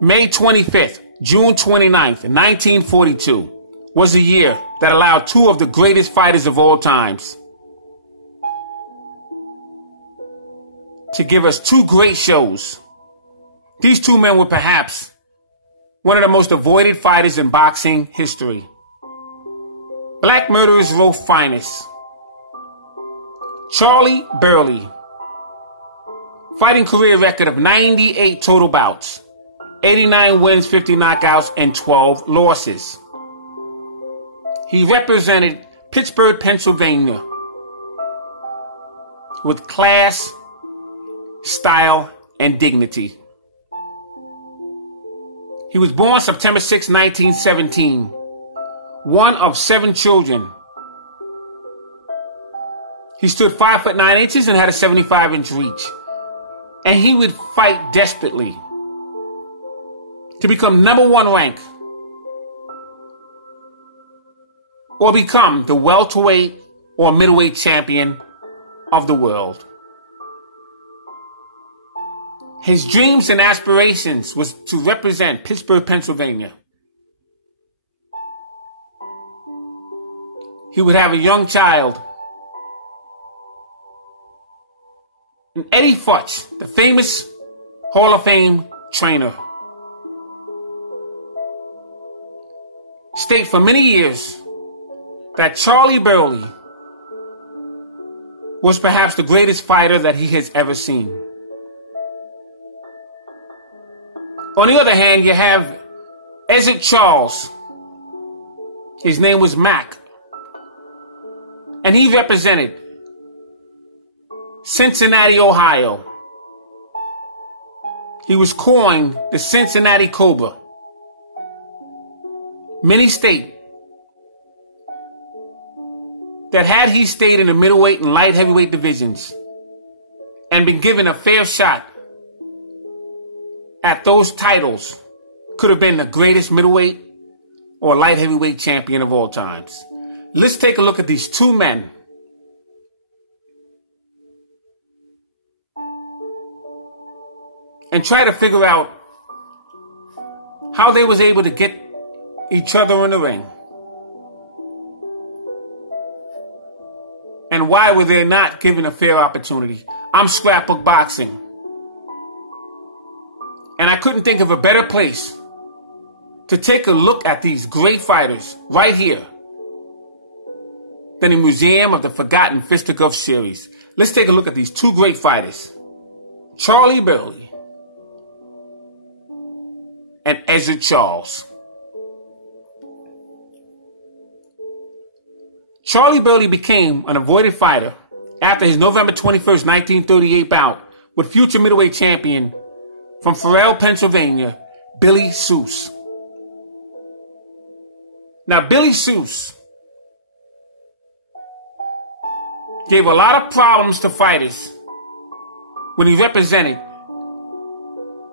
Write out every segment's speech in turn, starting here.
May 25th, June 29th, 1942 was a year that allowed two of the greatest fighters of all times to give us two great shows. These two men were perhaps one of the most avoided fighters in boxing history. Black murderers row finest. Charlie Burley, fighting career record of 98 total bouts, 89 wins, 50 knockouts, and 12 losses. He represented Pittsburgh, Pennsylvania with class, style, and dignity. He was born September 6, 1917, one of 7 children. He stood 5'9" and had a 75-inch reach. And he would fight desperately to become #1 rank or become the welterweight or middleweight champion of the world. His dreams and aspirations was to represent Pittsburgh, Pennsylvania. He would have a young child. And Eddie Futch, the famous Hall of Fame trainer, stated for many years that Charlie Burley was perhaps the greatest fighter that he has ever seen. On the other hand, you have Ezzard Charles. His name was Mac. And he represented Cincinnati, Ohio. He was coined the Cincinnati Cobra. Many state that had he stayed in the middleweight and light heavyweight divisions and been given a fair shot at those titles, could have been the greatest middleweight or light heavyweight champion of all times. Let's take a look at these two men and try to figure out how they was able to get each other in the ring. And why were they not given a fair opportunity? I'm Scrapbook Boxing. And I couldn't think of a better place to take a look at these great fighters right here than the Museum of the Forgotten Fisticuffs series. Let's take a look at these two great fighters, Charlie Burley and Ezzard Charles. Charlie Burley became an avoided fighter after his November 21st, 1938 bout with future middleweight champion from Farrell, Pennsylvania, Billy Seuss. Now, Billy Seuss gave a lot of problems to fighters when he represented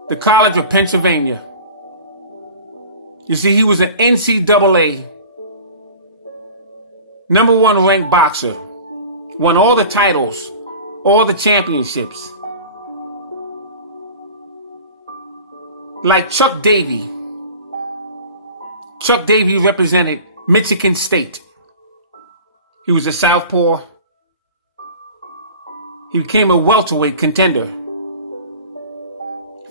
the College of Pennsylvania. You see, he was an NCAA #1 ranked boxer, won all the titles, all the championships. Like Chuck Davey. Chuck Davey represented Michigan State. He was a southpaw. He became a welterweight contender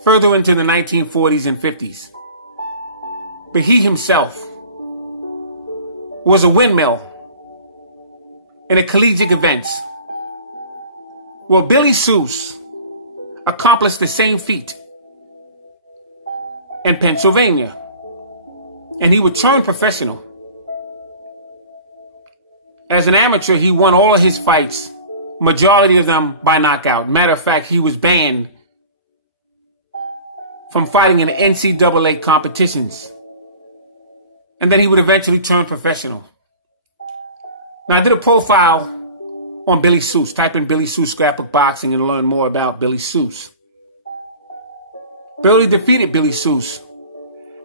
further into the 1940s and 50s. But he himself was a windmill in a collegiate events. Well, Billy Seuss accomplished the same feat in Pennsylvania, and he would turn professional. As an amateur, he won all of his fights, majority of them by knockout. Matter of fact, he was banned from fighting in the NCAA competitions. And then he would eventually turn professional. Now, I did a profile on Billy Seuss. Type in Billy Seuss Scrapbook Boxing and learn more about Billy Seuss. Burley defeated Billy Seuss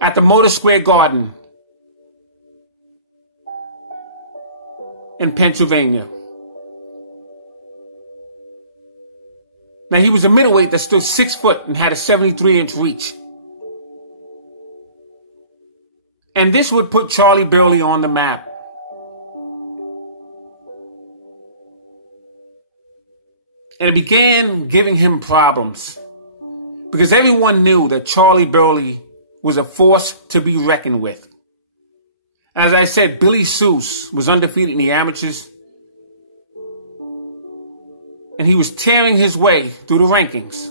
at the Motor Square Garden in Pennsylvania. Now, he was a middleweight that stood 6 foot and had a 73-inch reach. And this would put Charlie Burley on the map. And it began giving him problems, because everyone knew that Charlie Burley was a force to be reckoned with. As I said, Billy Seuss was undefeated in the amateurs, and he was tearing his way through the rankings.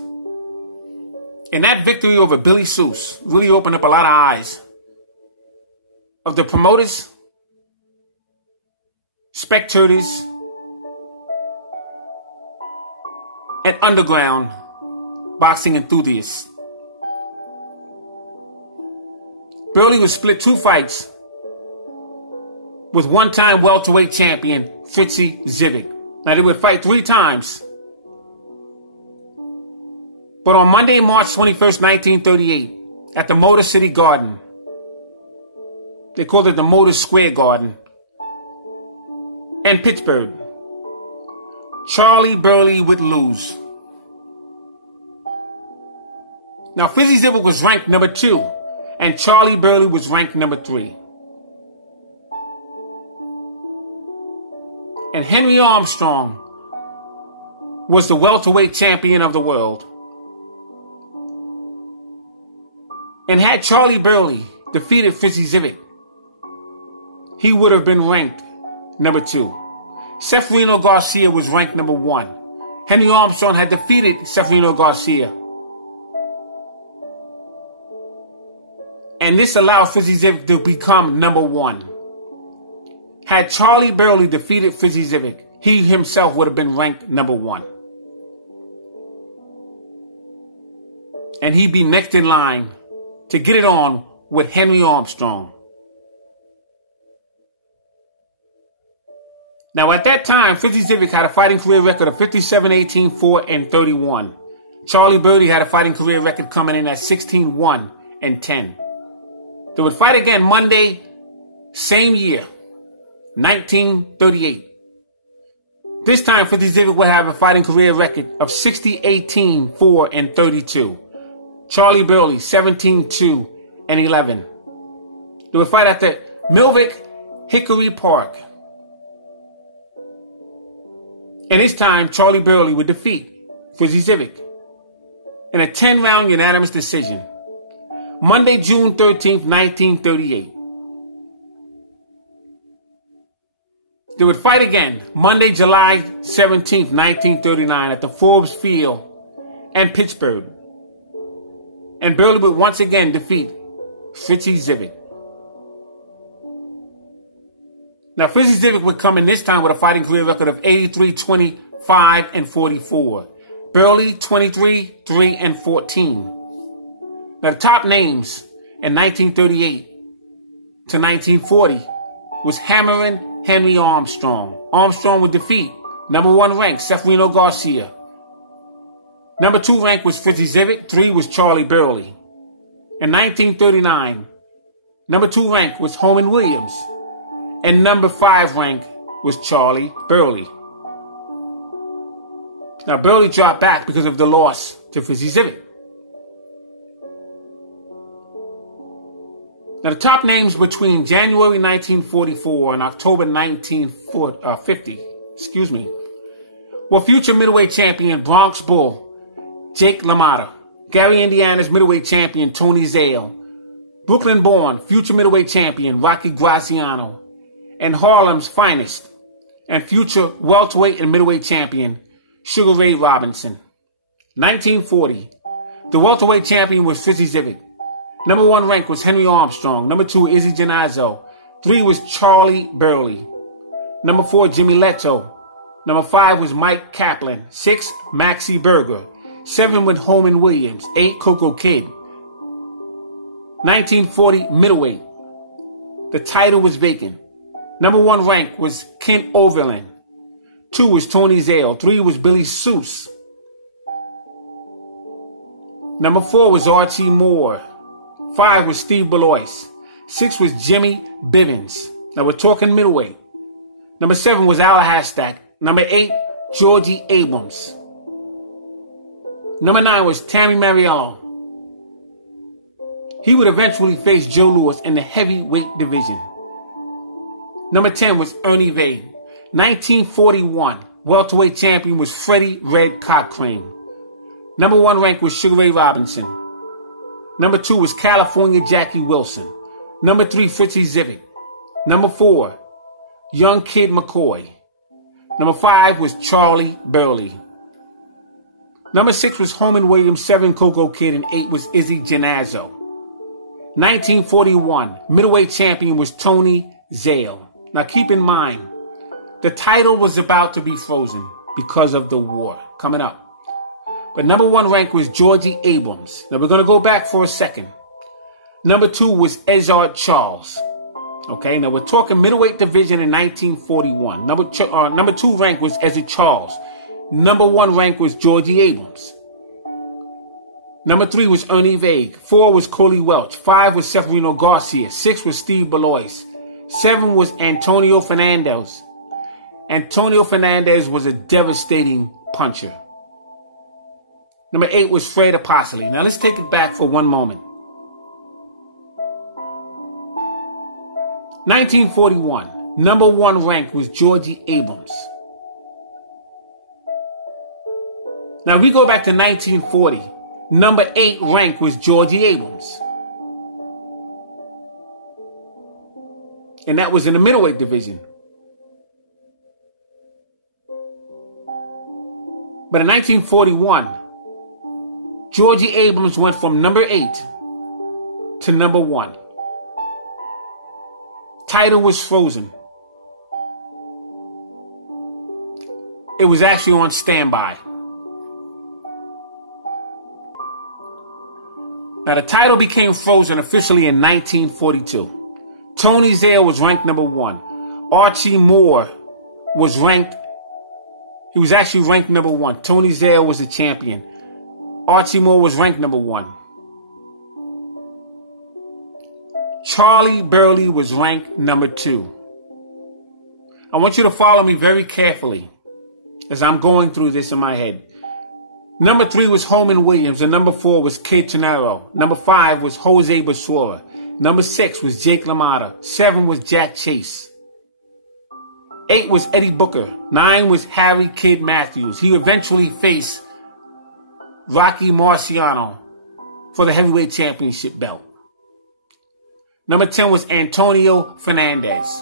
And that victory over Billy Seuss really opened up a lot of eyes of the promoters, spectators, and underground boxing enthusiasts. Burley was split 2 fights with one-time welterweight champion Fritzy Zivik. Now, they would fight 3 times. But on Monday, March 21st, 1938, at the Motor City Garden, they called it the Motor Square Garden, in Pittsburgh, Charlie Burley would lose. Now, Fritzy Zivik was ranked number 2, and Charlie Burley was ranked number 3. And Henry Armstrong was the welterweight champion of the world. And had Charlie Burley defeated Fritzy Zivik, he would have been ranked number 2. Severino Garcia was ranked number 1. Henry Armstrong had defeated Severino Garcia. And this allowed Fritzy Zivik to become number 1. Had Charlie Burley defeated Fritzy Zivik, he himself would have been ranked number 1. And he'd be next in line to get it on with Henry Armstrong. Now, at that time, Fritzy Zivik had a fighting career record of 57-18, 4, and 31. Charlie Burley had a fighting career record coming in at 16, 1, and 10. They would fight again Monday, same year, 1938. This time, Fritzy Zivik would have a fighting career record of 60-18, 4, and 32. Charlie Burley, 17, 2, and 11. They would fight at the Milvick Hickory Park. And this time, Charlie Burley would defeat Fritzy Zivik in a 10-round unanimous decision. Monday, June 13th, 1938. They would fight again Monday, July 17th, 1939 at the Forbes Field in Pittsburgh. And Burley would once again defeat Fritzy Zivik. Now, Fritzy Zivik would come in this time with a fighting career record of 83, 25, and 44. Burley, 23, 3, and 14. Now, the top names in 1938 to 1940 was Hammerin' Henry Armstrong. Armstrong would defeat number 1 ranked Severino Garcia. Number 2 ranked was Fritzy Zivik. 3 was Charlie Burley. In 1939, number 2 ranked was Holman Williams. And number 5 ranked was Charlie Burley. Now, Burley dropped back because of the loss to Fritzy Zivik. Now, the top names between January 1944 and October 1950, were future middleweight champion Bronx Bull Jake LaMotta, Gary, Indiana's middleweight champion Tony Zale, Brooklyn-born future middleweight champion Rocky Graziano, and Harlem's finest and future welterweight and middleweight champion Sugar Ray Robinson. 1940, the welterweight champion was Fritzy Zivik. Number 1 rank was Henry Armstrong. Number 2, Izzy Genazzo. 3 was Charlie Burley. Number 4, Jimmy Leto. Number 5 was Mike Kaplan. 6, Maxie Berger. 7 was Holman Williams. 8, Coco Kid. 1940, middleweight. The title was vacant. Number 1 rank was Kent Overland. 2 was Tony Zale. 3 was Billy Seuss. Number 4 was Archie Moore. 5 was Steve Belois. 6 was Jimmy Bivens. Now we're talking middleweight. Number 7 was Al Hastak. Number 8, Georgie Abrams. Number 9 was Tammy Mariello. He would eventually face Joe Louis in the heavyweight division. Number 10 was Ernie Vade. 1941, welterweight champion was Freddie Red Cochrane. Number 1 ranked was Sugar Ray Robinson. Number 2 was California Jackie Wilson. Number 3, Fritzy Zivit. Number 4, Young Kid McCoy. Number 5 was Charlie Burley. Number 6 was Holman Williams, 7 Coco Kid, and 8 was Izzy Genazzo. 1941, middleweight champion was Tony Zale. Now keep in mind, the title was about to be frozen because of the war coming up. But number 1 rank was Georgie Abrams. Now we're going to go back for a second. Number 2 was Ezzard Charles. Okay, now we're talking middleweight division in 1941. Number 2 rank was Ezzard Charles. Number 1 rank was Georgie Abrams. Number 3 was Ernie Vade. 4 was Coley Welch. 5 was Severino Garcia. 6 was Steve Belois. 7 was Antonio Fernandez. Antonio Fernandez was a devastating puncher. Number 8 was Fred Apostoli. Now let's take it back for one moment. 1941, number 1 rank was Georgie Abrams. Now we go back to 1940. Number 8 rank was Georgie Abrams. And that was in the middleweight division. But in 1941, Georgie Abrams went from number 8 to number 1. Title was frozen. It was actually on standby. Now the title became frozen officially in 1942. Tony Zale was ranked number 1. Archie Moore was ranked, he was actually ranked number 1. Tony Zale was the champion. Archie Moore was ranked number 1. Charlie Burley was ranked number 2. I want you to follow me very carefully as I'm going through this in my head. Number 3 was Holman Williams, and number 4 was Kid Tenero. Number 5 was Jose Basura. Number 6 was Jake LaMotta. 7 was Jack Chase. 8 was Eddie Booker. 9 was Harry Kid Matthews. He eventually faced Rocky Marciano for the heavyweight championship belt. Number 10 was Antonio Fernandez.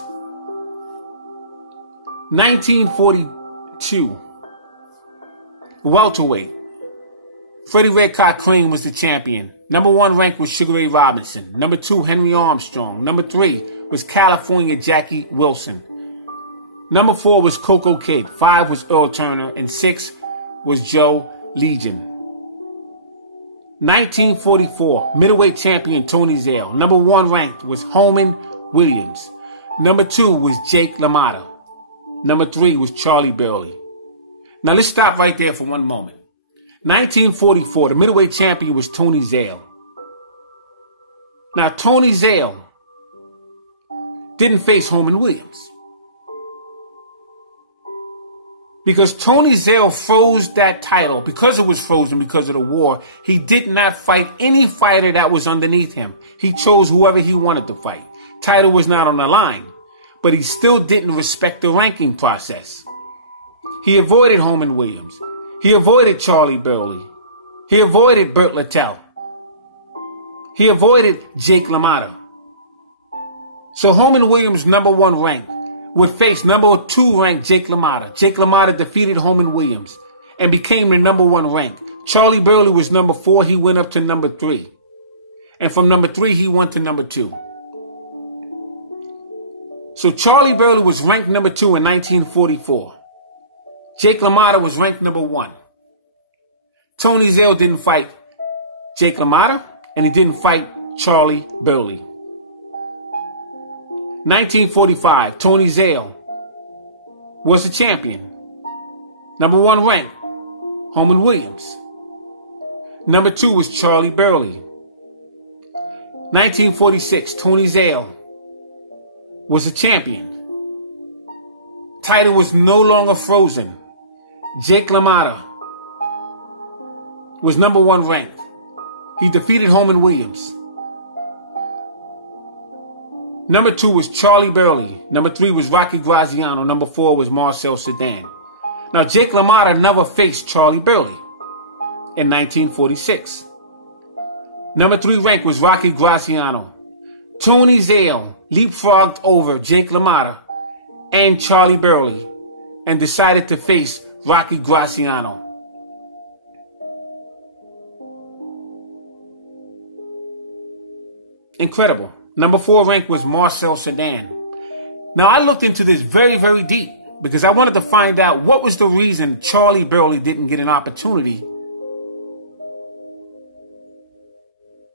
1942, welterweight. Freddie Red Cochrane was the champion. Number 1 ranked was Sugar Ray Robinson. Number 2, Henry Armstrong. Number 3 was California Jackie Wilson. Number 4 was Coco Kid. 5 was Earl Turner. And 6 was Joe Legion. 1944, middleweight champion Tony Zale. Number 1 ranked was Holman Williams. Number 2 was Jake LaMotta. Number 3 was Charlie Burley. Now let's stop right there for one moment. 1944, the middleweight champion was Tony Zale. Now Tony Zale didn't face Holman Williams, because Tony Zale froze that title. Because it was frozen because of the war, he did not fight any fighter that was underneath him. He chose whoever he wanted to fight. Title was not on the line, but he still didn't respect the ranking process. He avoided Holman Williams. He avoided Charlie Burley. He avoided Burt Littell. He avoided Jake LaMotta. So Holman Williams, number 1 ranked, would face number 2 ranked Jake LaMotta. Jake LaMotta defeated Holman Williams and became the number 1 ranked. Charlie Burley was number 4. He went up to number 3. And from number 3, he went to number 2. So Charlie Burley was ranked number 2 in 1944. Jake LaMotta was ranked number 1. Tony Zale didn't fight Jake LaMotta, and he didn't fight Charlie Burley. 1945, Tony Zale was the champion. Number 1 ranked, Holman Williams. Number 2 was Charlie Burley. 1946, Tony Zale was the champion. Title was no longer frozen. Jake LaMotta was number 1 ranked. He defeated Holman Williams. Number 2 was Charlie Burley. Number 3 was Rocky Graziano. Number 4 was Marcel Sedan. Now, Jake LaMotta never faced Charlie Burley in 1946. Number 3 ranked was Rocky Graziano. Tony Zale leapfrogged over Jake LaMotta and Charlie Burley and decided to face Rocky Graziano. Incredible. Number 4 ranked was Marcel Sedan. Now, I looked into this very, very deep because I wanted to find out what was the reason Charlie Burley didn't get an opportunity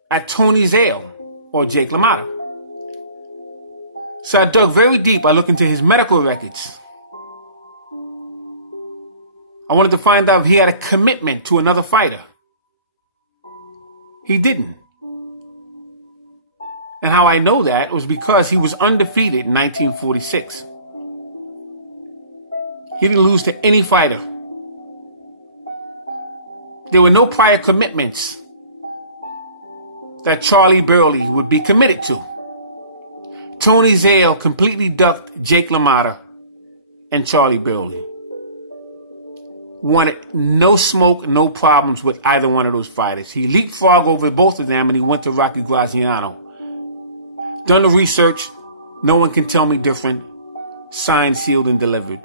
at Tony Zale or Jake LaMotta. So I dug very deep. I looked into his medical records. I wanted to find out if he had a commitment to another fighter. He didn't. And how I know that was because he was undefeated in 1946. He didn't lose to any fighter. There were no prior commitments that Charlie Burley would be committed to. Tony Zale completely ducked Jake LaMotta and Charlie Burley. Wanted no smoke, no problems with either one of those fighters. He leapfrogged over both of them and he went to Rocky Graziano. Done the research. No one can tell me different. Signed, sealed, and delivered.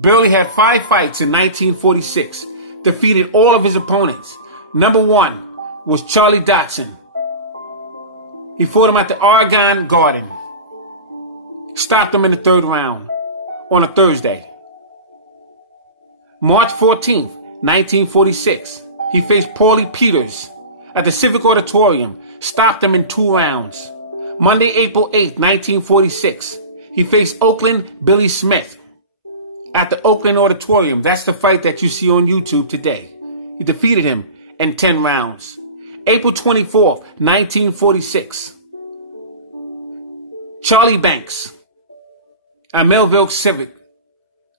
Burley had 5 fights in 1946. Defeated all of his opponents. Number 1 was Charlie Dotson. He fought him at the Oregon Garden. Stopped him in the 3rd round on a Thursday. March 14th, 1946. He faced Paulie Peters at the Civic Auditorium. Stopped him in 2 rounds. Monday, April 8th, 1946. He faced Oakland Billy Smith at the Oakland Auditorium. That's the fight that you see on YouTube today. He defeated him in 10 rounds. April 24th, 1946. Charlie Banks at Melville Civic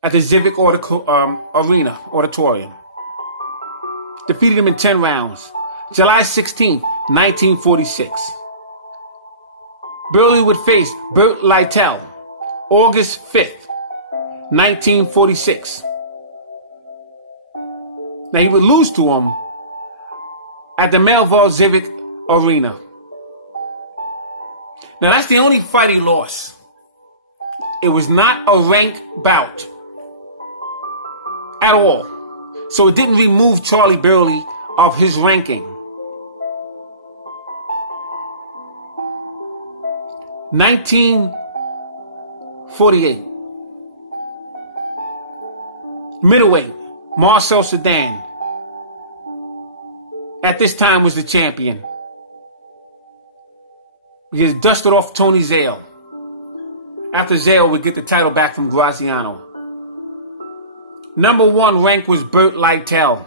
at the Civic Arena Auditorium. Defeated him in 10 rounds. July 16th, 1946. Burley would face Burt Lytell August 5th, 1946. Now he would lose to him at the Melville Civic Arena. Now that's the only fight he lost. It was not a ranked bout at all. So it didn't remove Charlie Burley of his ranking. 1948. Middleweight, Marcel Sedan. At this time was the champion. He has dusted off Tony Zale. After Zale would get the title back from Graziano. Number 1 ranked was Burt Lytell.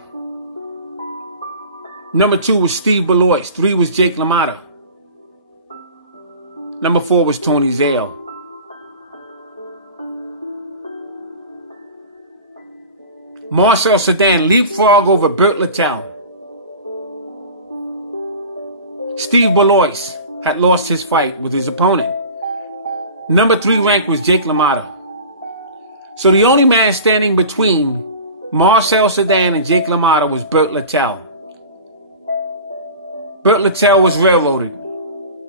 Number 2 was Steve Belois. 3 was Jake LaMotta. Number 4 was Tony Zale. Marcel Sedan leapfrog over Burt Lytell. Steve Belois had lost his fight with his opponent. Number 3 ranked was Jake LaMotta. So the only man standing between Marcel Sedan and Jake LaMotta was Burt Lytell. Burt Lytell was railroaded.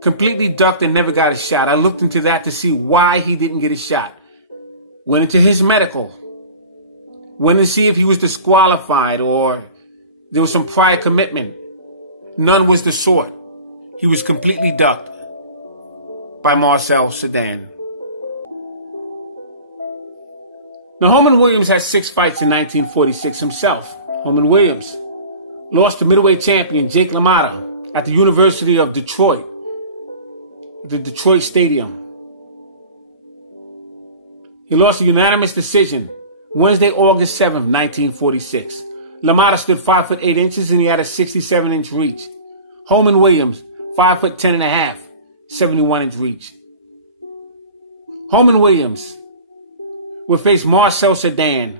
Completely ducked and never got a shot. I looked into that to see why he didn't get a shot. Went into his medical. Went to see if he was disqualified or there was some prior commitment. None was the sort. He was completely ducked by Marcel Sedan. Now, Holman Williams had 6 fights in 1946 himself. Holman Williams lost to middleweight champion Jake LaMotta at the University of Detroit, the Detroit Stadium. He lost a unanimous decision Wednesday, August 7th, 1946. LaMotta stood 5 foot 8 inches and he had a 67-inch reach. Holman Williams, 5 foot 10 and a half, 71-inch reach. Holman Williams would face Marcel Sedan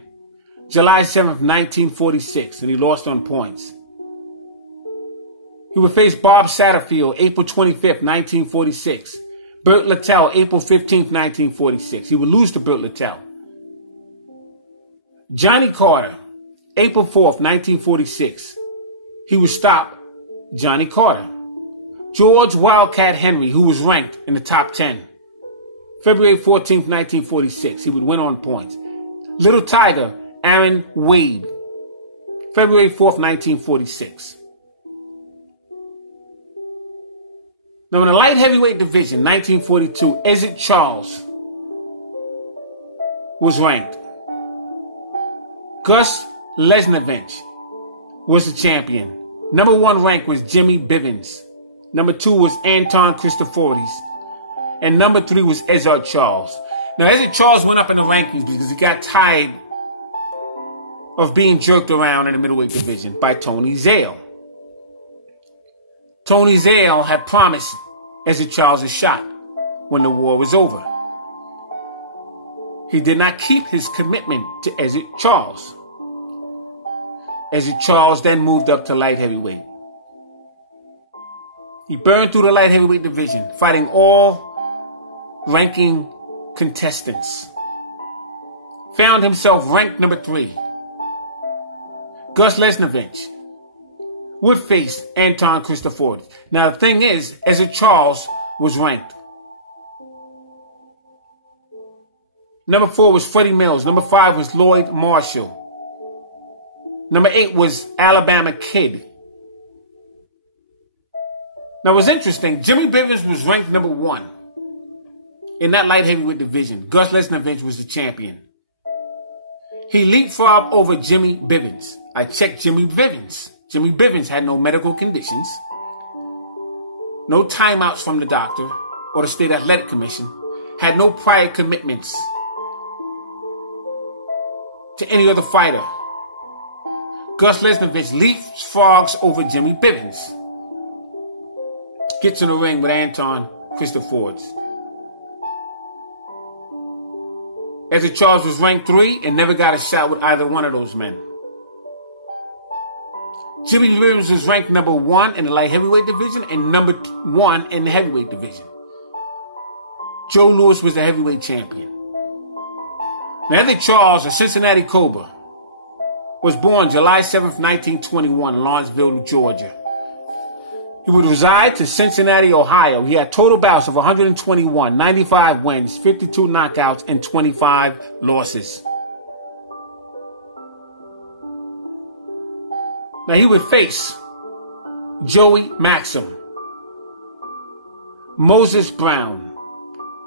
July 7th, 1946, and he lost on points. He would face Bob Satterfield, April 25th, 1946. Burt Littell, April 15th, 1946. He would lose to Burt Littell. Johnny Carter, April 4th, 1946. He would stop Johnny Carter. George Wildcat Henry, who was ranked in the top 10. February 14th, 1946. He would win on points. Little Tiger, Aaron Wade. February 4th, 1946. Now, in the light heavyweight division, 1942, Ezzard Charles was ranked. Gus Lesnevich was the champion. Number 1 rank was Jimmy Bivens. Number 2 was Anton Christophoris. And number 3 was Ezzard Charles. Now, Ezzard Charles went up in the rankings because he got tired of being jerked around in the middleweight division by Tony Zale. Tony Zale had promised Ezzard Charles a shot when the war was over. He did not keep his commitment to Ezzard Charles. Ezzard Charles then moved up to light heavyweight. He burned through the light heavyweight division, fighting all ranking contestants. Found himself ranked number 3. Gus Lesnevich would face Anton Christophoris. Now, the thing is, Ezzard Charles was ranked. Number 4 was Freddie Mills. Number 5 was Lloyd Marshall. Number 8 was Alabama Kid. Now, what's interesting, Jimmy Bivens was ranked number 1 in that light heavyweight division. Gus Lesnevich was the champion. He leapfrogged over Jimmy Bivens. I checked Jimmy Bivens. Jimmy Bivens had no medical conditions, no timeouts from the doctor or the State Athletic Commission, had no prior commitments to any other fighter. Gus Lesnevich leapfrogs over Jimmy Bivens. Gets in the ring with Anton Christophoris. Ezzard Charles was ranked 3 and never got a shot with either one of those men. Jimmy Williams was ranked number 1 in the light heavyweight division and number 1 in the heavyweight division. Joe Louis was the heavyweight champion. Now, Ezzard Charles, a Cincinnati Cobra, was born July 7th, 1921 in Lawrenceville, Georgia. He would reside to Cincinnati, Ohio. He had total bouts of 121, 95 wins, 52 knockouts, and 25 losses. Now, he would face Joey Maxim, Moses Brown.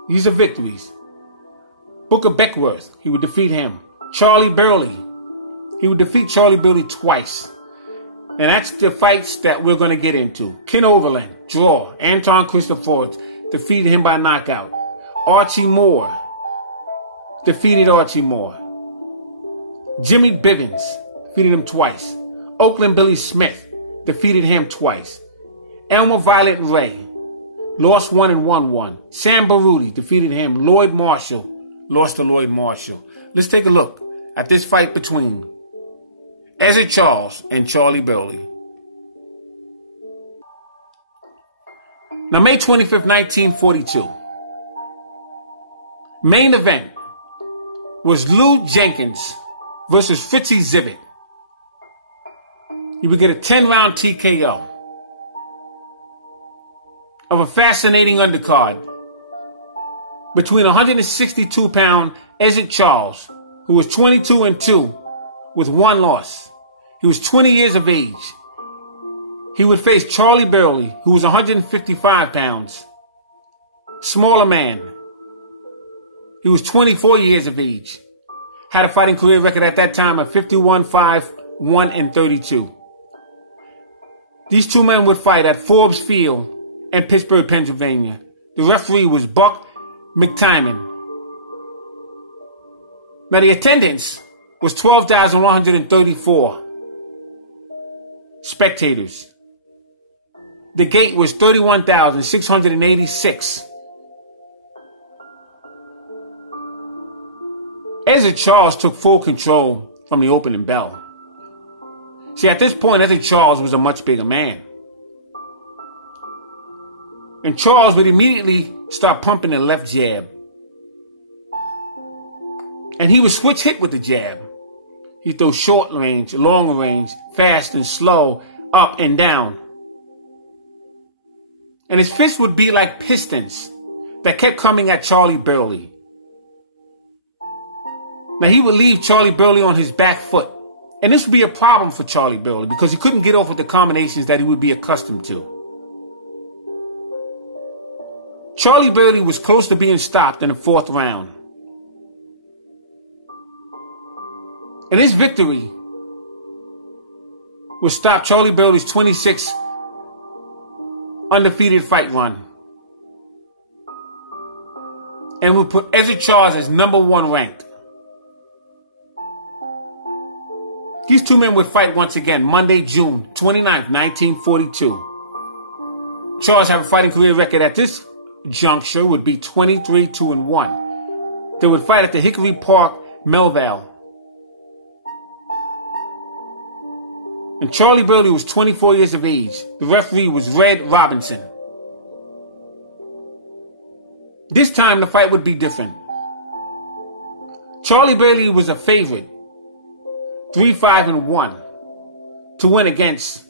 These are victories. Booker Beckworth, he would defeat him. Charlie Burley, he would defeat Charlie Burley twice. And that's the fights that we're going to get into. Ken Overland, draw. Anton Christophoris, defeated him by knockout. Archie Moore, defeated Archie Moore. Jimmy Bivens, defeated him twice. Oakland Billy Smith, defeated him twice. Elmer Violet Ray, lost 1 and won 1. Sam Baruti, defeated him. Lloyd Marshall, lost to Lloyd Marshall. Let's take a look at this fight between Ezzard Charles and Charlie Burley. Now, May 25th, 1942. Main event was Lou Jenkins versus Fritzy Zivit. He would get a 10-round TKO of a fascinating undercard between 162-pound Ezzard Charles, who was 22-2 with 1 loss. He was 20 years of age. He would face Charlie Burley, who was 155 pounds, smaller man. He was 24 years of age. Had a fighting career record at that time of 51-5-1 and 32. These two men would fight at Forbes Field in Pittsburgh, Pennsylvania. The referee was Buck McTimon. Now, the attendance was 12,134 spectators. The gate was 31,686. Ezzard Charles took full control from the opening bell. See, at this point, Ezzard Charles was a much bigger man. And Charles would immediately start pumping the left jab. And he would switch hit with the jab. He threw short range, long range, fast and slow, up and down. And his fists would be like pistons that kept coming at Charlie Burley. Now he would leave Charlie Burley on his back foot. And this would be a problem for Charlie Burley because he couldn't get off with the combinations that he would be accustomed to. Charlie Burley was close to being stopped in the 4th round. And his victory would stop Charlie Burley's 26 undefeated fight run. And would put Ezzard Charles as #1 ranked. These two men would fight once again Monday, June 29th, 1942. Charles had a fighting career record at this juncture would be 23-2-1. They would fight at the Hickory Park, Melville. And Charlie Burley was 24 years of age. The referee was Red Robinson. This time the fight would be different. Charlie Burley was a favorite, 3-5-1, to win against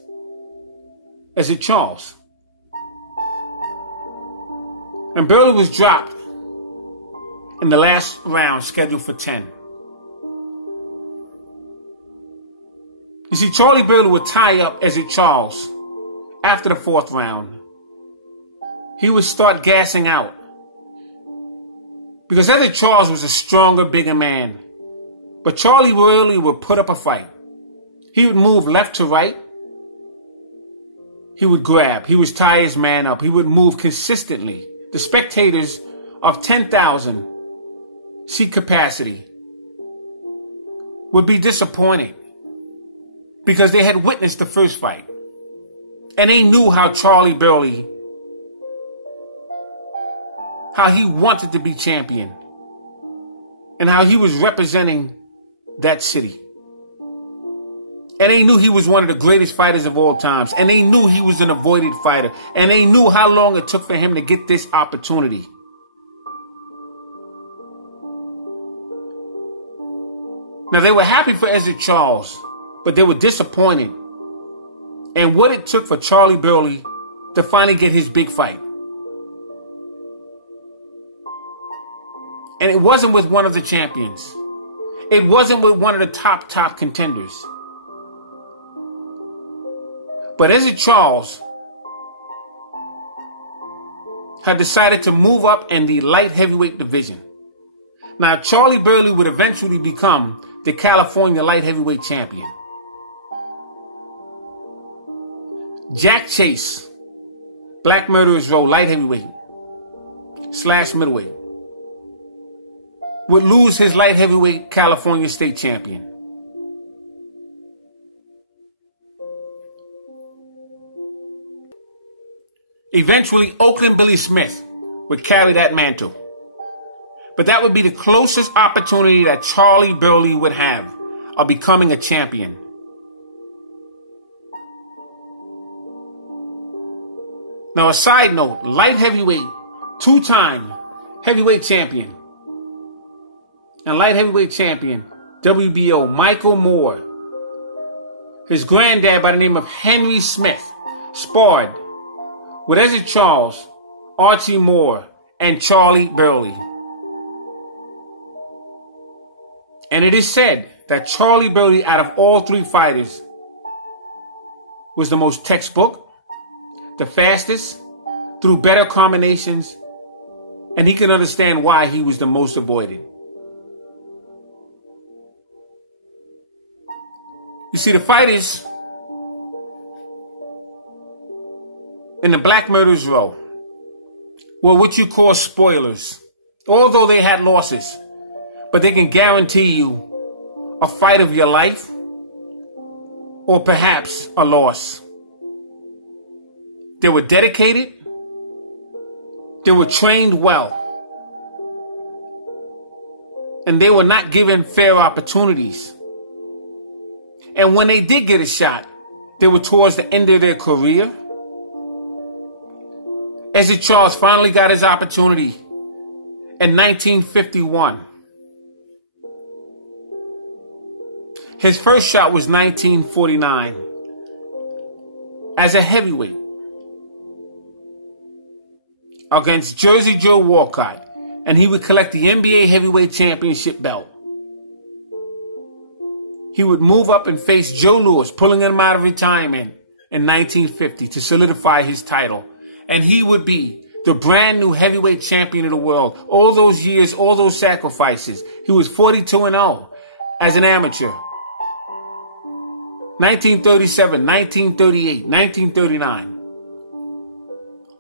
Ezzard Charles. And Burley was dropped in the last round scheduled for 10. You see, Charlie Burley would tie up Ezzard Charles after the 4th round. He would start gassing out. Because Ezzard Charles was a stronger, bigger man. But Charlie Burley would put up a fight. He would move left to right. He would grab. He would tie his man up. He would move consistently. The spectators of 10,000 seat capacity would be disappointed because they had witnessed the first fight. And they knew how Charlie Burley, how he wanted to be champion and how he was representing that city. And they knew he was one of the greatest fighters of all times. And they knew he was an avoided fighter. And they knew how long it took for him to get this opportunity. Now, they were happy for Ezzard Charles, but they were disappointed in what it took for Charlie Burley to finally get his big fight. And it wasn't with one of the champions. It wasn't with one of the top contenders. But Ezzard Charles had decided to move up in the light heavyweight division. Now, Charlie Burley would eventually become the California light heavyweight champion. Jack Chase, Black Murderers Row light heavyweight / middleweight, would lose his light heavyweight California state champion. Eventually, Oakland Billy Smith would carry that mantle. But that would be the closest opportunity that Charlie Burley would have of becoming a champion. Now, a side note, light heavyweight, 2-time heavyweight champion and light heavyweight champion, WBO, Michael Moore. His granddad by the name of Henry Smith sparred with Ezzard Charles, Archie Moore, and Charlie Burley. And it is said that Charlie Burley, out of all 3 fighters, was the most textbook, the fastest, threw better combinations, and he can understand why he was the most avoided. You see, the fighters in the Black Murderers Row were what you call spoilers, although they had losses. But they can guarantee you a fight of your life or perhaps a loss. They were dedicated. They were trained well. And they were not given fair opportunities. And when they did get a shot, they were towards the end of their career. Eddie Charles finally got his opportunity in 1951. His first shot was 1949 as a heavyweight against Jersey Joe Walcott, and he would collect the NBA Heavyweight Championship belt. He would move up and face Joe Louis, pulling him out of retirement in 1950 to solidify his title. And he would be the brand new heavyweight champion of the world. All those years, all those sacrifices. He was 42-0 as an amateur. 1937, 1938, 1939.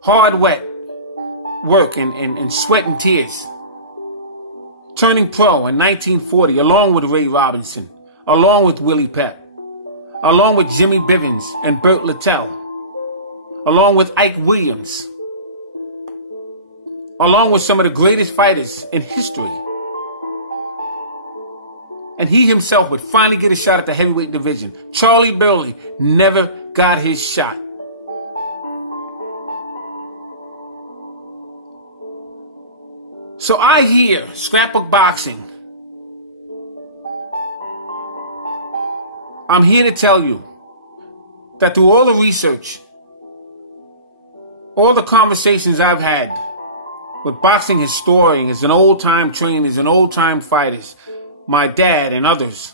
Hard work and sweat and tears. Turning pro in 1940 along with Ray Robinson, along with Willie Pep, along with Jimmy Bivens and Burt Littell, along with Ike Williams, along with some of the greatest fighters in history. And he himself would finally get a shot at the heavyweight division. Charlie Burley never got his shot. So I hear Scrapbook Boxing. I'm here to tell you that through all the research, all the conversations I've had with boxing historians and old-time trainers and old-time fighters, my dad and others,